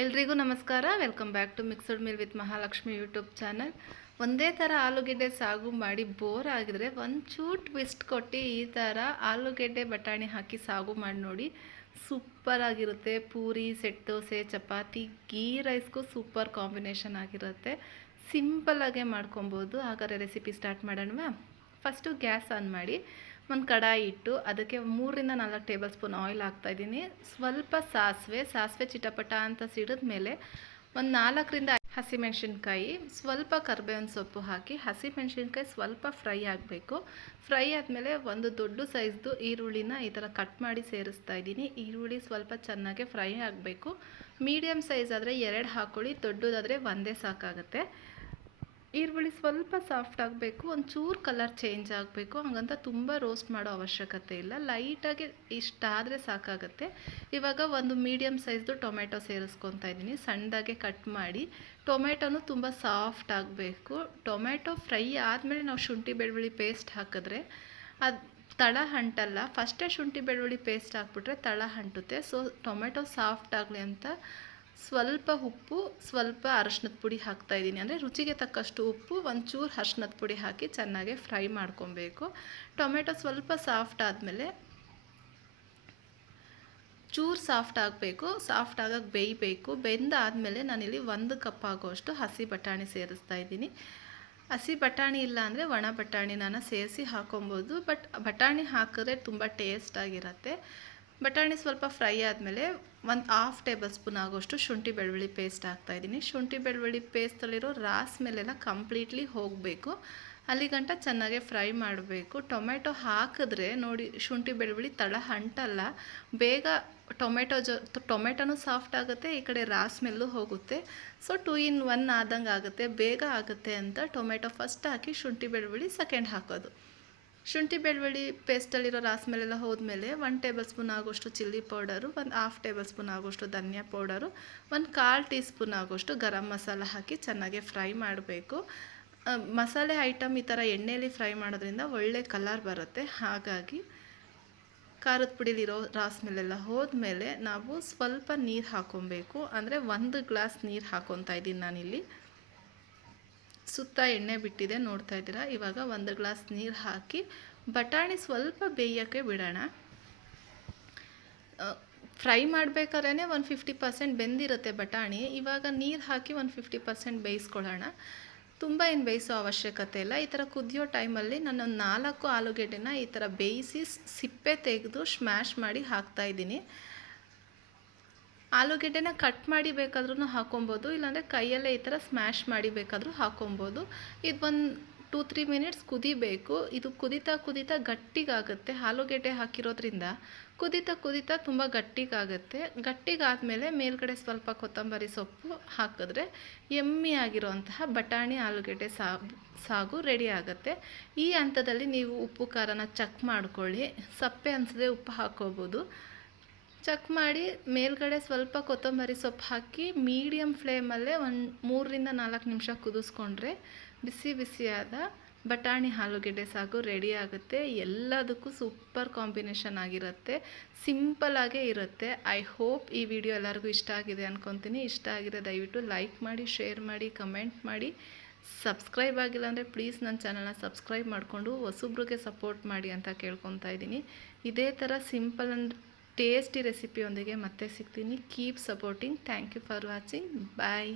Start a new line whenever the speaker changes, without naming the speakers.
ಎಲ್ರಿಗೂ ನಮಸ್ಕಾರ. Welcome back to mixed meal with Mahalakshmi YouTube channel ಒಂದೇ ಥರ ಆಲೂಗೆಡ್ಡೆ ಸಾಗು ಮಾಡಿ ಬೋರ್ ಆಗಿದ್ರೆ ಒಂಚೂರು ಟ್ವಿಸ್ಟ್ ಕೊಟ್ಟು ಈ ಥರ ಆಲೂಗೆಡ್ಡೆ ಬಟಾಣಿ ಹಾಕಿ ಸಾಗು ಮಾಡಿ ನೋಡಿ ಸೂಪರ್ ಆಗಿರುತ್ತೆ. ಪೂರಿ, ಸೆಟ್ ದೋಸೆ, ಚಪಾತಿ ಗೀ ರೈಸ್ಗೂ ಸೂಪರ್ ಕಾಂಬಿನೇಷನ್ ಆಗಿರುತ್ತೆ ಸಿಂಪಲ್ಲಾಗೆ ಮಾಡ್ಕೊಬೋದು. ಹಾಗಾದರೆ ರೆಸಿಪಿ ಸ್ಟಾರ್ಟ್ ಮಾಡೋಣವಾ? ಫಸ್ಟು ಗ್ಯಾಸ್ ಆನ್ ಮಾಡಿ ಒಂದು ಕಡಾಯಿ ಇಟ್ಟು ಅದಕ್ಕೆ ಮೂರರಿಂದ ನಾಲ್ಕು ಟೇಬಲ್ ಸ್ಪೂನ್ ಆಯಿಲ್ ಹಾಕ್ತಾಯಿದ್ದೀನಿ ಸ್ವಲ್ಪ ಸಾಸಿವೆ ಸಾಸಿವೆ ಚಿಟಪಟ ಅಂತ ಸಿಡಿದ ಮೇಲೆ ಒಂದು ನಾಲ್ಕರಿಂದ ಹಸಿಮೆಣಸಿನ್ಕಾಯಿ, ಸ್ವಲ್ಪ ಕರ್ಬೇವಿನ ಸೊಪ್ಪು ಹಾಕಿ ಹಸಿಮೆಣಸಿನ್ಕಾಯಿ ಸ್ವಲ್ಪ ಫ್ರೈ ಆಗಬೇಕು. ಫ್ರೈ ಆದಮೇಲೆ ಒಂದು ದೊಡ್ಡ ಸೈಜ್ದು ಈರುಳ್ಳಿನ ಈ ಥರ ಕಟ್ ಮಾಡಿ ಸೇರಿಸ್ತಾ ಇದ್ದೀನಿ. ಈರುಳ್ಳಿ ಸ್ವಲ್ಪ ಚೆನ್ನಾಗಿ ಫ್ರೈ ಆಗಬೇಕು. ಮೀಡಿಯಮ್ ಸೈಜ್ ಆದರೆ ಎರಡು ಹಾಕೊಳ್ಳಿ, ದೊಡ್ಡದಾದರೆ ಒಂದೇ ಸಾಕಾಗುತ್ತೆ. ಈರುಳ್ಳಿ ಸ್ವಲ್ಪ ಸಾಫ್ಟ್ ಆಗಬೇಕು, ಒಂಚೂರು ಕಲರ್ ಚೇಂಜ್ ಆಗಬೇಕು, ಹಾಗಂತ ತುಂಬ ರೋಸ್ಟ್ ಮಾಡೋ ಅವಶ್ಯಕತೆ ಇಲ್ಲ. ಲೈಟಾಗಿ ಇಷ್ಟ ಆದರೆ ಸಾಕಾಗುತ್ತೆ. ಇವಾಗ ಒಂದು ಮೀಡಿಯಮ್ ಸೈಜ್ದು ಟೊಮೆಟೊ ಸೇರಿಸ್ಕೊತಾ ಇದ್ದೀನಿ. ಸಣ್ಣದಾಗೆ ಕಟ್ ಮಾಡಿ ಟೊಮೆಟೊನು ತುಂಬ ಸಾಫ್ಟ್ ಆಗಬೇಕು. ಟೊಮೆಟೊ ಫ್ರೈ ಆದಮೇಲೆ ನಾವು ಶುಂಠಿ, ಬೆಳ್ಳುಳ್ಳಿ ಪೇಸ್ಟ್ ಹಾಕಿದ್ರೆ ಅದು ತಳ ಹಂಟಲ್ಲ. ಫಸ್ಟೇ ಶುಂಠಿ, ಬೆಳ್ಳುಳ್ಳಿ ಪೇಸ್ಟ್ ಹಾಕ್ಬಿಟ್ರೆ ತಳ ಹಂಟುತ್ತೆ. ಸೊ ಟೊಮೆಟೊ ಸಾಫ್ಟ್ ಆಗಲಿ ಅಂತ ಸ್ವಲ್ಪ ಉಪ್ಪು, ಸ್ವಲ್ಪ ಅರಶಿನದ ಪುಡಿ ಹಾಕ್ತಾ ಇದ್ದೀನಿ. ಅಂದರೆ ರುಚಿಗೆ ತಕ್ಕಷ್ಟು ಉಪ್ಪು, ಒಂಚೂರು ಅರಶಿನದ ಪುಡಿ ಹಾಕಿ ಚೆನ್ನಾಗಿ ಫ್ರೈ ಮಾಡ್ಕೊಬೇಕು. ಟೊಮೆಟೊ ಸ್ವಲ್ಪ ಸಾಫ್ಟ್ ಆದಮೇಲೆ ಚೂರು ಸಾಫ್ಟ್ ಆಗಬೇಕು. ಸಾಫ್ಟ್ ಆಗಕ್ಕೆ ಬೇಯಬೇಕು. ಬೆಂದಾದಮೇಲೆ ನಾನಿಲ್ಲಿ ಒಂದು ಕಪ್ ಆಗೋಷ್ಟು ಹಸಿ ಬಟಾಣಿ ಸೇರಿಸ್ತಾ ಇದ್ದೀನಿ. ಹಸಿ ಬಟಾಣಿ ಇಲ್ಲ ಅಂದರೆ ಒಣ ಬಟಾಣಿ ನಾನು ಸೇರಿಸಿ ಹಾಕೊಬೋದು. ಬಟ್ ಬಟಾಣಿ ಹಾಕಿದ್ರೆ ತುಂಬ ಟೇಸ್ಟಾಗಿರುತ್ತೆ ಬಟಾಣಿ ಸ್ವಲ್ಪ ಫ್ರೈ ಆದಮೇಲೆ ಒಂದು ಹಾಫ್ ಟೇಬಲ್ ಸ್ಪೂನ್ ಆಗೋಷ್ಟು ಶುಂಠಿ ಬೆಳ್ಳುಳ್ಳಿ ಪೇಸ್ಟ್ ಹಾಕ್ತಾಯಿದ್ದೀನಿ ಶುಂಠಿ ಬೆಳ್ಳುಳ್ಳಿ ಪೇಸ್ಟಲ್ಲಿರೋ ರಾಸ್ ಮೇಲೆಲ್ಲ ಕಂಪ್ಲೀಟ್ಲಿ ಹೋಗಬೇಕು. ಅಲ್ಲಿ ಗಂಟ ಚೆನ್ನಾಗೆ ಫ್ರೈ ಮಾಡಬೇಕು. ಟೊಮೆಟೊ ಹಾಕಿದ್ರೆ ನೋಡಿ ಶುಂಠಿ ಬೆಳ್ಳುಳ್ಳಿ ತಳ ಅಂಟಲ್ಲ ಬೇಗ ಟೊಮೆಟೊ ಜೊ ಟೊಮೆಟೊನೂ ಸಾಫ್ಟ್ ಆಗುತ್ತೆ, ಈ ಕಡೆ ರಾಸ್ ಮೇಲೂ ಹೋಗುತ್ತೆ. ಸೊ ಟೂ ಇನ್ ಒನ್ ಆದಂಗೆ ಆಗುತ್ತೆ. ಬೇಗ ಆಗುತ್ತೆ ಅಂತ ಟೊಮೆಟೊ ಫಸ್ಟ್ ಹಾಕಿ ಶುಂಠಿ ಬೆಳ್ಳುಳ್ಳಿ ಸೆಕೆಂಡ್ ಹಾಕೋದು. ಶುಂಠಿ ಬೆಳ್ಳುಳ್ಳಿ ಪೇಸ್ಟಲ್ಲಿರೋ ರಾಸ್ ಮೇಲೆಲ್ಲ ಹೋದ್ಮೇಲೆ ಒನ್ ಟೇಬಲ್ ಸ್ಪೂನ್ ಆಗೋಷ್ಟು ಚಿಲ್ಲಿ ಪೌಡರು, ಒಂದು ಹಾಫ್ ಟೇಬಲ್ ಸ್ಪೂನ್ ಆಗೋಷ್ಟು ಧನಿಯಾ ಪೌಡರು, ಒಂದು ಕಾಲು ಟೀ ಸ್ಪೂನ್ ಆಗೋಷ್ಟು ಗರಂ ಮಸಾಲ ಹಾಕಿ ಚೆನ್ನಾಗಿ ಫ್ರೈ ಮಾಡಬೇಕು. ಮಸಾಲೆ ಐಟಮ್ ಈ ಥರ ಎಣ್ಣೆಯಲ್ಲಿ ಫ್ರೈ ಮಾಡೋದ್ರಿಂದ ಒಳ್ಳೆ ಕಲರ್ ಬರುತ್ತೆ. ಹಾಗಾಗಿ ಖಾರದ ಪುಡಿಲಿರೋ ರಾಸ್ ಮೇಲೆಲ್ಲ ಹೋದ್ಮೇಲೆ ನಾವು ಸ್ವಲ್ಪ ನೀರು ಹಾಕೊಬೇಕು. ಅಂದರೆ ಒಂದು ಗ್ಲಾಸ್ ನೀರು ಹಾಕೊತಾ ಇದ್ದೀನಿ ನಾನಿಲ್ಲಿ. ಸುತ್ತ ಎಣ್ಣೆ ಬಿಟ್ಟಿದೆ, ನೋಡ್ತಾ ಇದ್ದೀರಾ? ಇವಾಗ ಒಂದು ಗ್ಲಾಸ್ ನೀರು ಹಾಕಿ ಬಟಾಣಿ ಸ್ವಲ್ಪ ಬೇಯೋಕ್ಕೆ ಬಿಡೋಣ. ಫ್ರೈ ಮಾಡಬೇಕಾದ್ರೆ ಒಂದು ಫಿಫ್ಟಿ ಪರ್ಸೆಂಟ್ ಬೆಂದಿರುತ್ತೆ ಬಟಾಣಿ. ಇವಾಗ ನೀರು ಹಾಕಿ ಒಂದು ಫಿಫ್ಟಿ ಪರ್ಸೆಂಟ್ ಬೇಯಿಸ್ಕೊಳ್ಳೋಣ. ತುಂಬ ಏನು ಬೇಯಿಸೋ ಅವಶ್ಯಕತೆ ಇಲ್ಲ. ಈ ಥರ ಕುದಿಯೋ ಟೈಮಲ್ಲಿ ನಾನು ನಾಲ್ಕು ಆಲೂಗೆಡ್ಡೆನ ಈ ಥರ ಬೇಯಿಸಿ ಸಿಪ್ಪೆ ತೆಗೆದು ಸ್ಮ್ಯಾಶ್ ಮಾಡಿ ಹಾಕ್ತಾಯಿದ್ದೀನಿ ಆಲೂಗೆಡ್ಡೆನ ಕಟ್ ಮಾಡಿ ಬೇಕಾದ್ರೂ ಹಾಕೊಬೋದು, ಇಲ್ಲಾಂದರೆ ಕೈಯಲ್ಲೇ ಈ ಥರ ಸ್ಮ್ಯಾಶ್ ಮಾಡಿ ಬೇಕಾದರೂ ಹಾಕೊಬೋದು. ಇದು ಒಂದು ಟೂ, ತ್ರೀ ಮಿನಿಟ್ಸ್ ಕುದಿಬೇಕು. ಇದು ಕುದಿತಾ ಕುದಿತಾ ಗಟ್ಟಿಗಾಗುತ್ತೆ. ಆಲೂಗೆಡ್ಡೆ ಹಾಕಿರೋದ್ರಿಂದ ಕುದಿತಾ ಕುದಿತಾ ತುಂಬ ಗಟ್ಟಿಗಾಗುತ್ತೆ. ಗಟ್ಟಿಗಾದಮೇಲೆ ಮೇಲ್ಗಡೆ ಸ್ವಲ್ಪ ಕೊತ್ತಂಬರಿ ಸೊಪ್ಪು ಹಾಕಿದ್ರೆ ಎಮ್ಮಿ ಆಗಿರುವಂತಹ ಬಟಾಣಿ, ಆಲೂಗೆಡ್ಡೆ ಸಾಗು ಸಾಗು ರೆಡಿ ಆಗುತ್ತೆ. ಈ ಹಂತದಲ್ಲಿ ನೀವು ಉಪ್ಪು, ಖಾರನ ಚೆಕ್ ಮಾಡ್ಕೊಳ್ಳಿ. ಸಪ್ಪೆ ಅನಿಸದೆ ಉಪ್ಪು ಹಾಕೋಬೋದು ಚೆಕ್ ಮಾಡಿ ಮೇಲ್ಗಡೆ ಸ್ವಲ್ಪ ಕೊತ್ತಂಬರಿ ಸೊಪ್ಪು ಹಾಕಿ ಮೀಡಿಯಮ್ ಫ್ಲೇಮಲ್ಲೇ ಒಂದು ಮೂರರಿಂದ ನಾಲ್ಕು ನಿಮಿಷ ಕುದಿಸ್ಕೊಂಡ್ರೆ ಬಿಸಿ ಬಿಸಿಯಾದ ಬಟಾಣಿ ಆಲೂಗೆಡ್ಡೆ ಸಾಗು ರೆಡಿ ಆಗುತ್ತೆ. ಎಲ್ಲದಕ್ಕೂ ಸೂಪರ್ ಕಾಂಬಿನೇಷನ್ ಆಗಿರುತ್ತೆ. ಸಿಂಪಲ್ಲಾಗೇ ಇರುತ್ತೆ. ಐ ಹೋಪ್ ಈ ವಿಡಿಯೋ ಎಲ್ಲರಿಗೂ ಇಷ್ಟ ಆಗಿದೆ ಅಂದ್ಕೊತೀನಿ ಇಷ್ಟ ಆಗಿದೆ ದಯವಿಟ್ಟು ಲೈಕ್ ಮಾಡಿ, ಶೇರ್ ಮಾಡಿ, ಕಮೆಂಟ್ ಮಾಡಿ. ಸಬ್ಸ್ಕ್ರೈಬ್ ಆಗಿಲ್ಲ ಅಂದರೆ ಪ್ಲೀಸ್ ನನ್ನ ಚಾನಲ್ನ ಸಬ್ಸ್ಕ್ರೈಬ್ ಮಾಡಿಕೊಂಡು ಹೊಸಬ್ರಿಗೆ ಸಪೋರ್ಟ್ ಮಾಡಿ ಅಂತ ಕೇಳ್ಕೊತಾ ಇದ್ದೀನಿ. ಇದೇ ಥರ ಸಿಂಪಲ್ ಅಂಡ್ ಟೇಸ್ಟಿ ರೆಸಿಪಿಯೊಂದಿಗೆ ಮತ್ತೆ ಸಿಗ್ತೀನಿ. Keep supporting thank you for watching bye